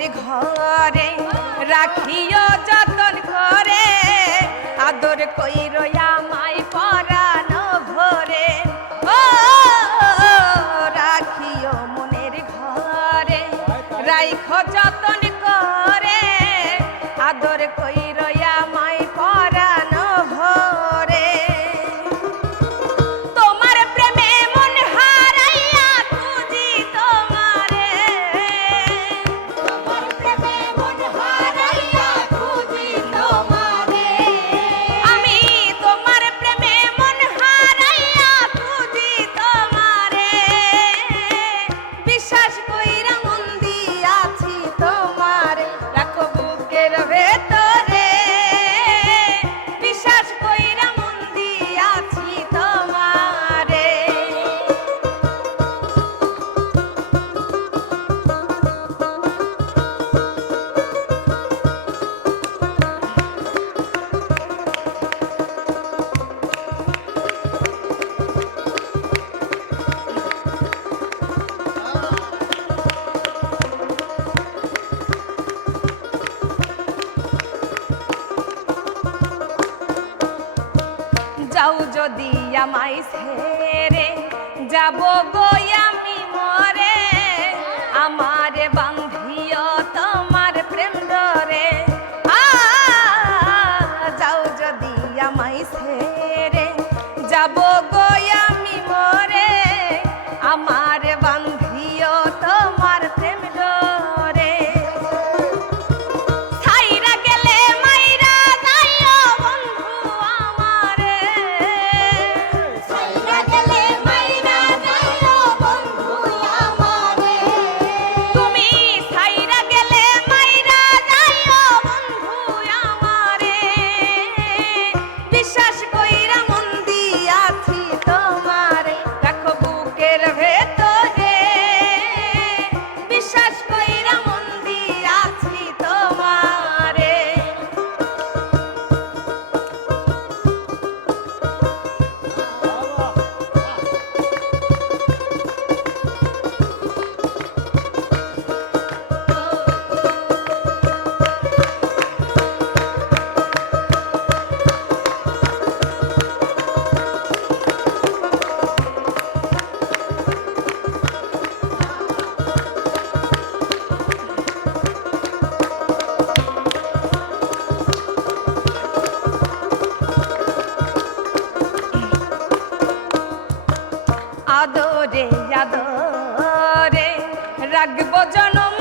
মোর ঘরে রাখিও যতন ঘরে আদর কই রয়া যদি আমায় ছেড়ে যাব গো আদরে আদরে রাখব জনম